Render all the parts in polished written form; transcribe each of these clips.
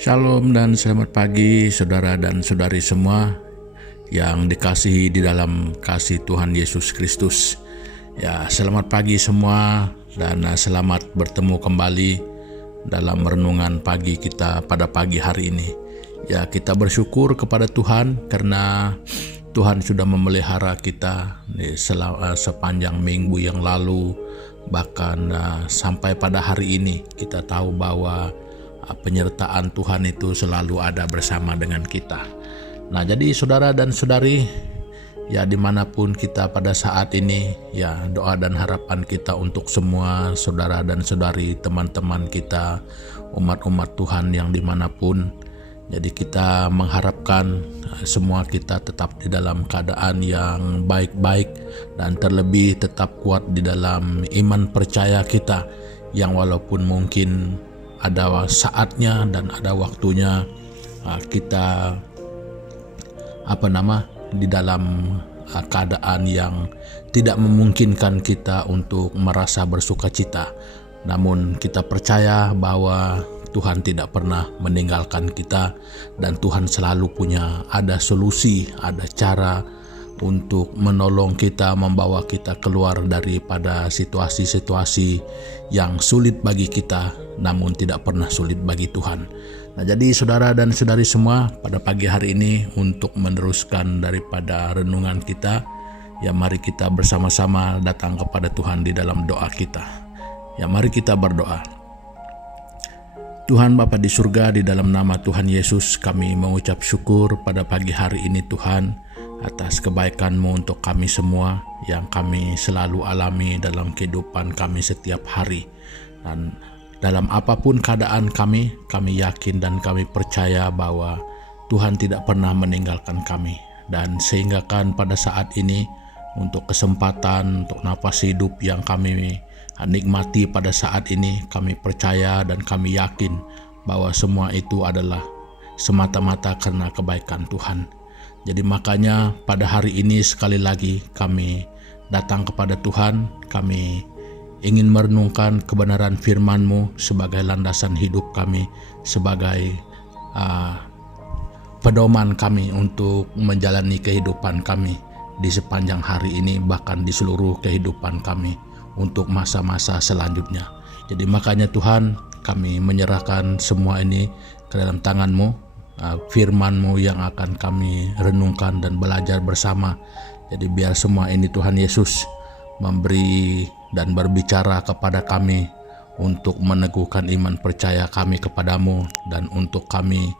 Shalom dan selamat pagi saudara dan saudari semua yang dikasihi di dalam kasih Tuhan Yesus Kristus. Ya, selamat pagi semua dan selamat bertemu kembali dalam renungan pagi kita pada pagi hari ini. Ya, kita bersyukur kepada Tuhan karena Tuhan sudah memelihara kita sepanjang minggu yang lalu, bahkan sampai pada hari ini kita tahu bahwa penyertaan Tuhan itu selalu ada bersama dengan kita. Nah, jadi saudara dan saudari, ya dimanapun kita pada saat ini, ya doa dan harapan kita untuk semua saudara dan saudari, teman-teman kita, umat-umat Tuhan yang dimanapun. Jadi kita mengharapkan semua kita tetap di dalam keadaan yang baik-baik dan terlebih tetap kuat di dalam iman percaya kita, yang walaupun mungkin ada saatnya dan ada waktunya kita di dalam keadaan yang tidak memungkinkan kita untuk merasa bersukacita. Namun kita percaya bahwa Tuhan tidak pernah meninggalkan kita dan Tuhan selalu punya ada solusi, ada cara untuk menolong kita, membawa kita keluar daripada situasi-situasi yang sulit bagi kita, namun tidak pernah sulit bagi Tuhan. Nah, jadi saudara dan saudari semua, pada pagi hari ini untuk meneruskan daripada renungan kita, ya mari kita bersama-sama datang kepada Tuhan di dalam doa kita. Ya mari kita berdoa. Tuhan Bapa di surga, di dalam nama Tuhan Yesus kami mengucap syukur pada pagi hari ini Tuhan, atas kebaikan-Mu untuk kami semua yang kami selalu alami dalam kehidupan kami setiap hari. Dan dalam apapun keadaan kami yakin dan kami percaya bahwa Tuhan tidak pernah meninggalkan kami. Dan sehingga kan pada saat ini untuk kesempatan, untuk napas hidup yang kami nikmati pada saat ini, kami percaya dan kami yakin bahwa semua itu adalah semata-mata karena kebaikan Tuhan. Jadi makanya pada hari ini sekali lagi kami datang kepada Tuhan, kami ingin merenungkan kebenaran firman-Mu sebagai landasan hidup kami, sebagai pedoman kami untuk menjalani kehidupan kami di sepanjang hari ini, bahkan di seluruh kehidupan kami untuk masa-masa selanjutnya. Jadi makanya Tuhan, kami menyerahkan semua ini ke dalam tangan-Mu, firman-Mu yang akan kami renungkan dan belajar bersama. Jadi biar semua ini Tuhan Yesus memberi dan berbicara kepada kami untuk meneguhkan iman percaya kami kepadamu dan untuk kami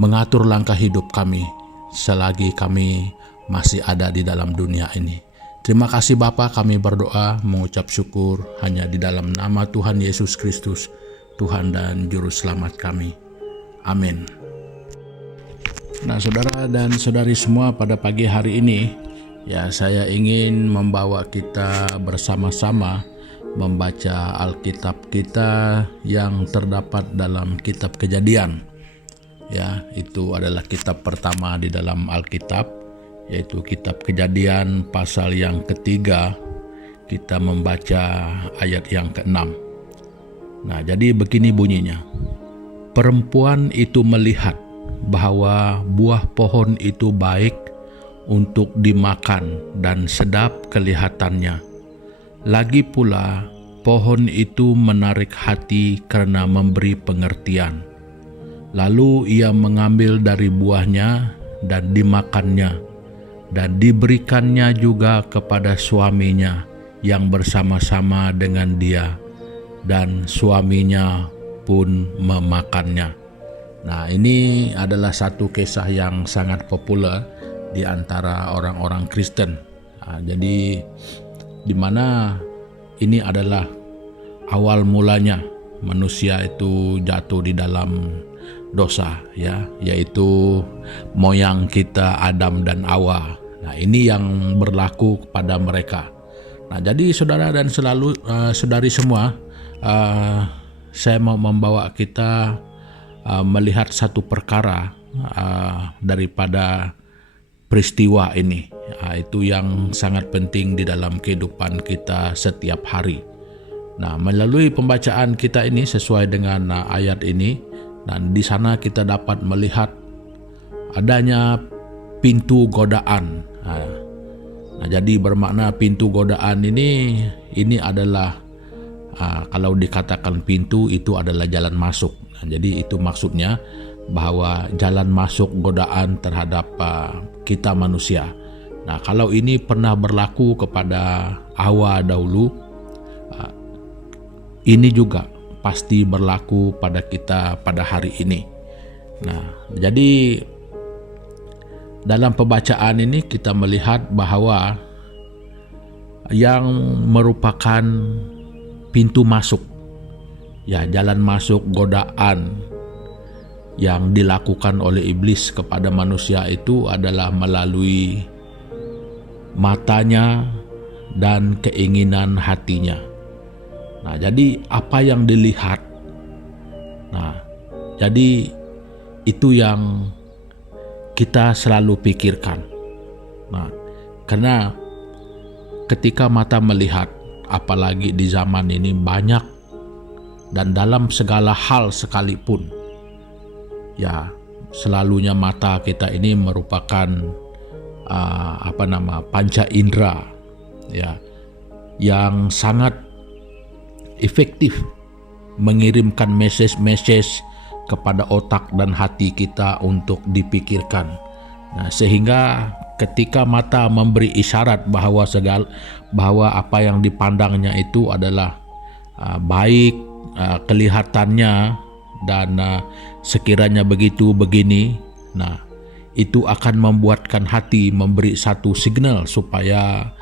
mengatur langkah hidup kami selagi kami masih ada di dalam dunia ini. Terima kasih Bapa, kami berdoa mengucap syukur hanya di dalam nama Tuhan Yesus Kristus, Tuhan dan Juru Selamat kami. Amin. Nah, saudara dan saudari semua, pada pagi hari ini ya saya ingin membawa kita bersama-sama membaca Alkitab kita yang terdapat dalam kitab Kejadian. Ya, itu adalah kitab pertama di dalam Alkitab, yaitu kitab Kejadian pasal yang ketiga. Kita membaca ayat yang ke-6. Nah, jadi begini bunyinya. Perempuan itu melihat bahwa buah pohon itu baik untuk dimakan dan sedap kelihatannya. Lagi pula pohon itu menarik hati karena memberi pengertian. Lalu ia mengambil dari buahnya dan dimakannya, dan diberikannya juga kepada suaminya yang bersama-sama dengan dia, dan suaminya pun memakannya. Nah, ini adalah satu kisah yang sangat populer di antara orang-orang Kristen. Nah, jadi di mana ini adalah awal mulanya manusia itu jatuh di dalam dosa, ya, yaitu moyang kita Adam dan Hawa. Nah, ini yang berlaku kepada mereka. Nah, jadi saudara dan saudari semua, saya mau membawa kita melihat satu perkara daripada peristiwa ini. Itu yang sangat penting di dalam kehidupan kita setiap hari. Nah, melalui pembacaan kita ini sesuai dengan ayat ini, Dan di sana kita dapat melihat adanya pintu godaan. Nah, jadi bermakna pintu godaan ini adalah kalau dikatakan pintu itu adalah jalan masuk. Nah, jadi itu maksudnya bahwa jalan masuk godaan terhadap kita manusia. Nah, kalau ini pernah berlaku kepada Hawa dahulu, ini juga pasti berlaku pada kita pada hari ini. Nah, jadi dalam pembacaan ini kita melihat bahwa yang merupakan pintu masuk, ya, jalan masuk godaan yang dilakukan oleh iblis kepada manusia itu adalah melalui matanya dan keinginan hatinya. Nah, jadi apa yang dilihat, nah, jadi itu yang kita selalu pikirkan. Nah, karena ketika mata melihat, apalagi di zaman ini banyak dan dalam segala hal sekalipun, ya, selalunya mata kita ini merupakan panca indera, ya, yang sangat efektif mengirimkan message kepada otak dan hati kita untuk dipikirkan. Nah, sehingga ketika mata memberi isyarat bahwa apa yang dipandangnya itu adalah baik kelihatannya dan sekiranya begini, nah, itu akan membuatkan hati memberi satu signal supaya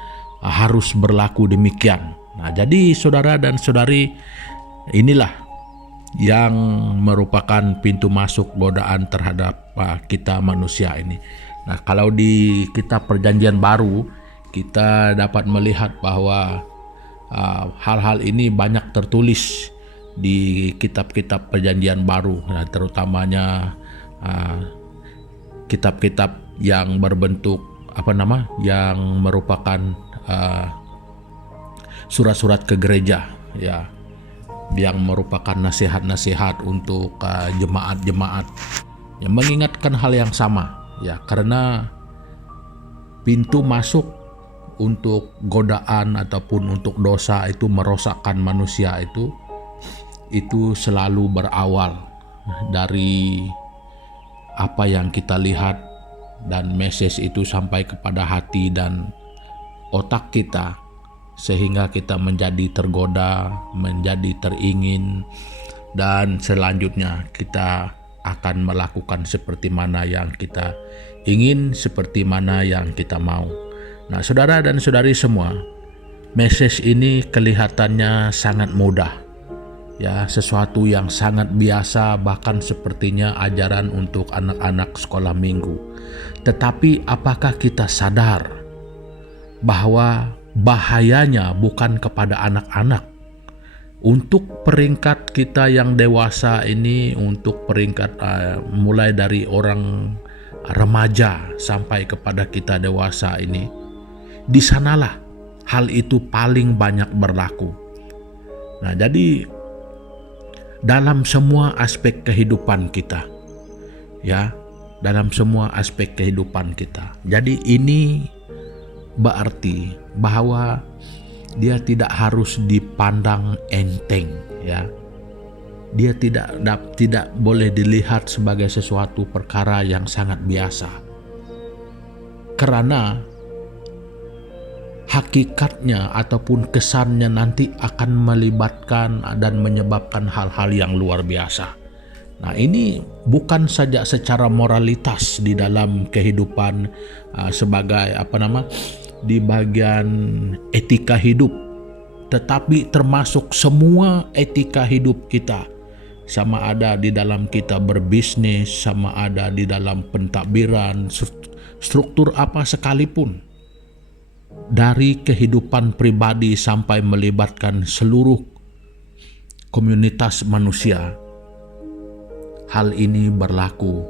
harus berlaku demikian. Nah, jadi saudara dan saudari, inilah yang merupakan pintu masuk godaan terhadap kita manusia ini. Nah, kalau di kitab Perjanjian Baru kita dapat melihat bahwa hal-hal ini banyak tertulis di kitab-kitab Perjanjian Baru, nah, terutamanya kitab-kitab yang berbentuk yang merupakan surat-surat ke gereja, ya, yang merupakan nasihat-nasihat untuk jemaat-jemaat yang mengingatkan hal yang sama, ya, karena pintu masuk untuk godaan ataupun untuk dosa itu merosakkan manusia itu selalu berawal dari apa yang kita lihat, dan message itu sampai kepada hati dan otak kita, sehingga kita menjadi tergoda, menjadi teringin, dan selanjutnya kita akan melakukan seperti mana yang kita ingin, seperti mana yang kita mau. Nah, saudara dan saudari semua, message ini kelihatannya sangat mudah, ya, sesuatu yang sangat biasa, bahkan sepertinya ajaran untuk anak-anak sekolah minggu. Tetapi apakah kita sadar bahwa bahayanya bukan kepada anak-anak? Untuk peringkat kita yang dewasa ini, untuk peringkat mulai dari orang remaja sampai kepada kita dewasa ini, di sanalah hal itu paling banyak berlaku. Nah, jadi dalam semua aspek kehidupan kita, ya, dalam semua aspek kehidupan kita. Jadi ini berarti bahwa dia tidak harus dipandang enteng, ya. Dia tidak boleh dilihat sebagai sesuatu perkara yang sangat biasa. Karena hakikatnya ataupun kesannya nanti akan melibatkan dan menyebabkan hal-hal yang luar biasa. Nah, ini bukan saja secara moralitas di dalam kehidupan sebagai di bagian etika hidup, tetapi termasuk semua etika hidup kita, sama ada di dalam kita berbisnis, sama ada di dalam pentadbiran, struktur apa sekalipun, dari kehidupan pribadi sampai melibatkan seluruh komunitas manusia. Hal ini berlaku.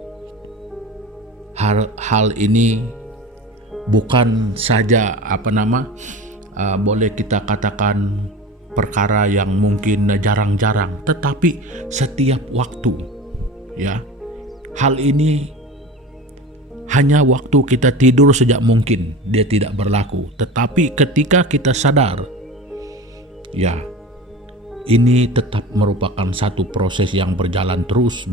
Hal ini bukan saja boleh kita katakan perkara yang mungkin jarang-jarang, tetapi setiap waktu ya. Hal ini hanya waktu kita tidur sejak mungkin dia tidak berlaku. Tetapi ketika kita sadar, ya, ini tetap merupakan satu proses yang berjalan terus.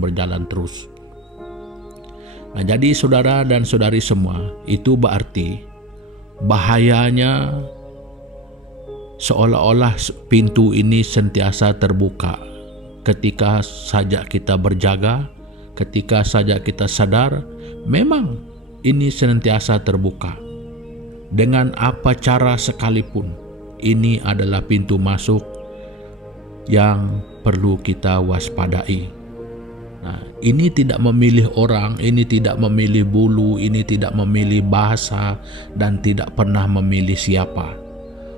Nah, jadi saudara dan saudari semua, itu berarti bahayanya seolah-olah pintu ini sentiasa terbuka. Ketika saja kita berjaga, ketika saja kita sadar, memang ini senantiasa terbuka. Dengan apa cara sekalipun, ini adalah pintu masuk yang perlu kita waspadai. Nah, ini tidak memilih orang, ini tidak memilih bulu, ini tidak memilih bahasa, dan tidak pernah memilih siapa.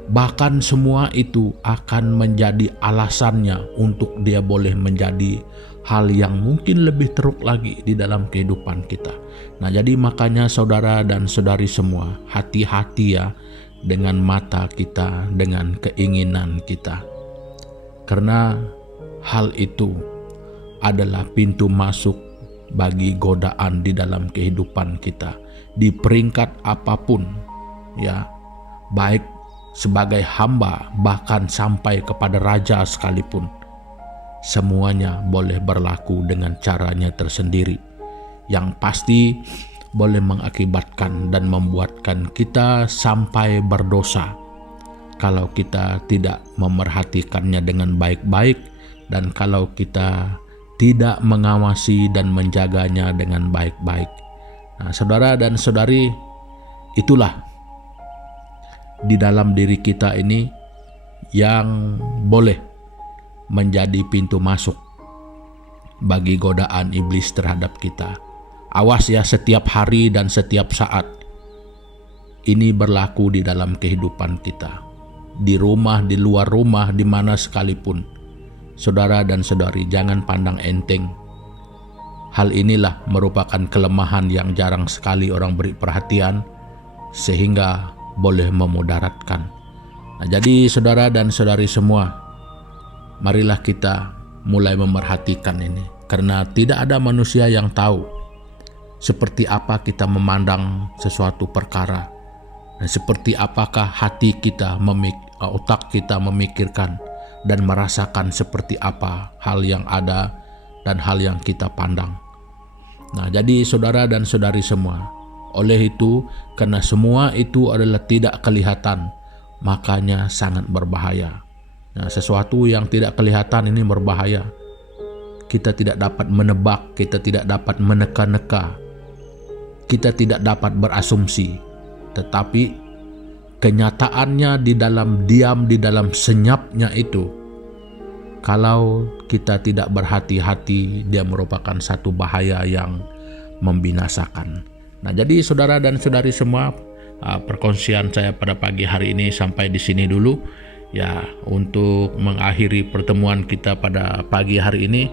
Bahkan semua itu akan menjadi alasannya untuk dia boleh menjadi hal yang mungkin lebih teruk lagi di dalam kehidupan kita. Nah, jadi makanya saudara dan saudari semua, hati-hati ya dengan mata kita, dengan keinginan kita. Karena hal itu adalah pintu masuk bagi godaan di dalam kehidupan kita. Di peringkat apapun, ya, baik sebagai hamba, bahkan sampai kepada raja sekalipun, semuanya boleh berlaku dengan caranya tersendiri. Yang pasti boleh mengakibatkan dan membuatkan kita sampai berdosa kalau kita tidak memerhatikannya dengan baik-baik, dan kalau kita tidak mengawasi dan menjaganya dengan baik-baik. Nah, saudara dan saudari, itulah di dalam diri kita ini yang boleh menjadi pintu masuk bagi godaan iblis terhadap kita. Awas ya, setiap hari dan setiap saat ini berlaku di dalam kehidupan kita. Di rumah, di luar rumah, di mana sekalipun. Saudara dan saudari, jangan pandang enteng. Hal inilah merupakan kelemahan yang jarang sekali orang beri perhatian, sehingga boleh memudaratkan. Nah, jadi saudara dan saudari semua, marilah kita mulai memerhatikan ini. Karena tidak ada manusia yang tahu seperti apa kita memandang sesuatu perkara, dan seperti apakah hati kita, otak kita memikirkan dan merasakan seperti apa hal yang ada dan hal yang kita pandang. Nah, jadi saudara dan saudari semua, oleh itu, karena semua itu adalah tidak kelihatan, makanya sangat berbahaya. Nah, sesuatu yang tidak kelihatan ini berbahaya. Kita tidak dapat menebak, kita tidak dapat meneka-neka, kita tidak dapat berasumsi, tetapi kenyataannya di dalam diam, di dalam senyapnya itu, kalau kita tidak berhati-hati, dia merupakan satu bahaya yang membinasakan. Nah, jadi saudara dan saudari semua, perkongsian saya pada pagi hari ini sampai di sini dulu. Ya, untuk mengakhiri pertemuan kita pada pagi hari ini,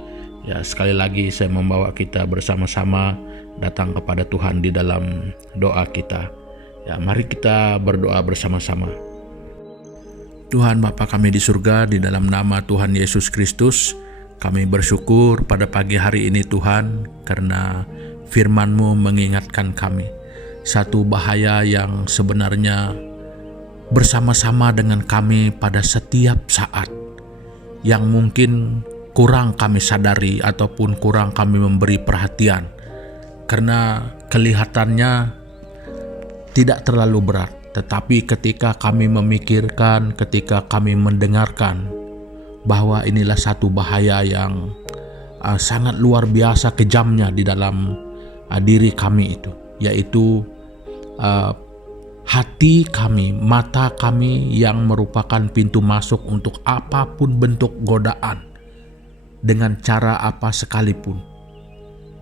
ya, sekali lagi saya membawa kita bersama-sama datang kepada Tuhan di dalam doa kita. Ya, mari kita berdoa bersama-sama. Tuhan Bapa kami di surga, di dalam nama Tuhan Yesus Kristus, kami bersyukur pada pagi hari ini Tuhan, karena firman-Mu mengingatkan kami satu bahaya yang sebenarnya bersama-sama dengan kami pada setiap saat, yang mungkin kurang kami sadari ataupun kurang kami memberi perhatian, karena kelihatannya tidak terlalu berat, tetapi ketika kami memikirkan, ketika kami mendengarkan bahwa inilah satu bahaya yang sangat luar biasa kejamnya di dalam diri kami itu, yaitu hati kami, mata kami yang merupakan pintu masuk untuk apapun bentuk godaan dengan cara apa sekalipun.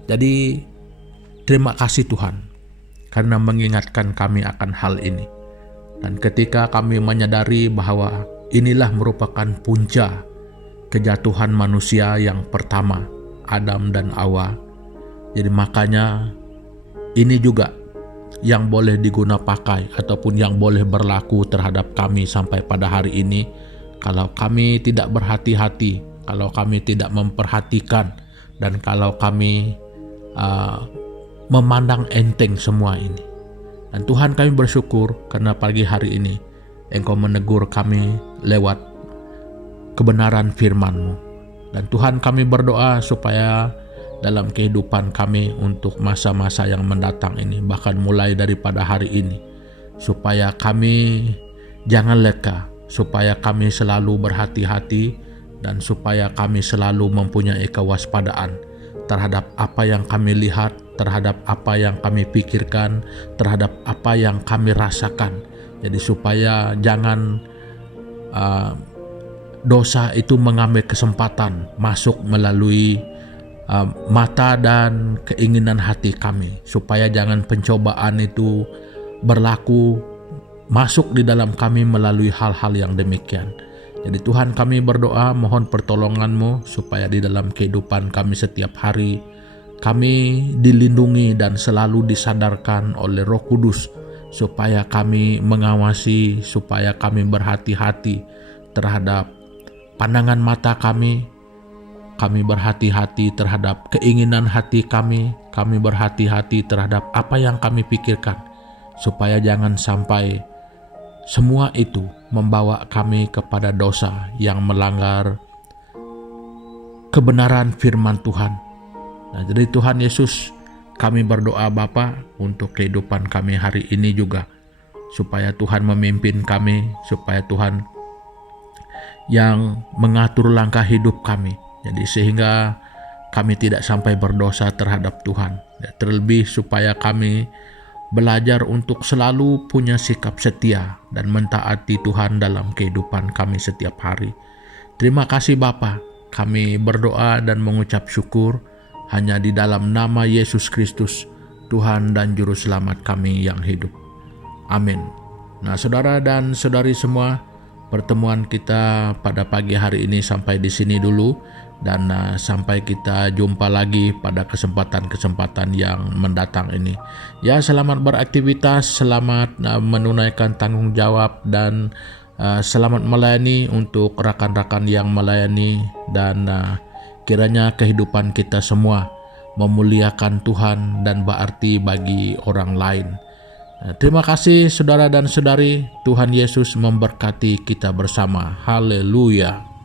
Jadi terima kasih Tuhan karena mengingatkan kami akan hal ini. Dan ketika kami menyadari bahwa inilah merupakan punca kejatuhan manusia yang pertama, Adam dan Hawa. Jadi makanya ini juga yang boleh diguna pakai ataupun yang boleh berlaku terhadap kami sampai pada hari ini. Kalau kami tidak berhati-hati, kalau kami tidak memperhatikan dan kalau kami memandang enteng semua ini. Dan Tuhan, kami bersyukur karena pagi hari ini Engkau menegur kami lewat kebenaran firman-Mu. Dan Tuhan, kami berdoa supaya dalam kehidupan kami untuk masa-masa yang mendatang ini, bahkan mulai daripada hari ini, supaya kami jangan leka, supaya kami selalu berhati-hati, dan supaya kami selalu mempunyai kewaspadaan terhadap apa yang kami lihat, terhadap apa yang kami pikirkan, terhadap apa yang kami rasakan. Jadi supaya jangan dosa itu mengambil kesempatan masuk melalui mata dan keinginan hati kami, supaya jangan pencobaan itu berlaku masuk di dalam kami melalui hal-hal yang demikian. Jadi Tuhan, kami berdoa mohon pertolongan-Mu supaya di dalam kehidupan kami setiap hari kami dilindungi dan selalu disadarkan oleh Roh Kudus, supaya kami mengawasi, supaya kami berhati-hati terhadap pandangan mata kami berhati-hati terhadap keinginan hati kami berhati-hati terhadap apa yang kami pikirkan, supaya jangan sampai semua itu membawa kami kepada dosa yang melanggar kebenaran firman Tuhan. Nah, jadi Tuhan Yesus, kami berdoa Bapa untuk kehidupan kami hari ini juga, supaya Tuhan memimpin kami, supaya Tuhan yang mengatur langkah hidup kami. Jadi sehingga kami tidak sampai berdosa terhadap Tuhan. Terlebih supaya kami belajar untuk selalu punya sikap setia dan mentaati Tuhan dalam kehidupan kami setiap hari. Terima kasih Bapa, kami berdoa dan mengucap syukur hanya di dalam nama Yesus Kristus, Tuhan dan Juru Selamat kami yang hidup. Amin. Nah, saudara dan saudari semua, pertemuan kita pada pagi hari ini sampai di sini dulu, dan sampai kita jumpa lagi pada kesempatan-kesempatan yang mendatang ini. Ya, selamat beraktivitas, selamat menunaikan tanggung jawab, dan selamat melayani untuk rekan-rekan yang melayani, dan kiranya kehidupan kita semua memuliakan Tuhan dan berarti bagi orang lain. Terima kasih saudara dan saudari, Tuhan Yesus memberkati kita bersama. Haleluya.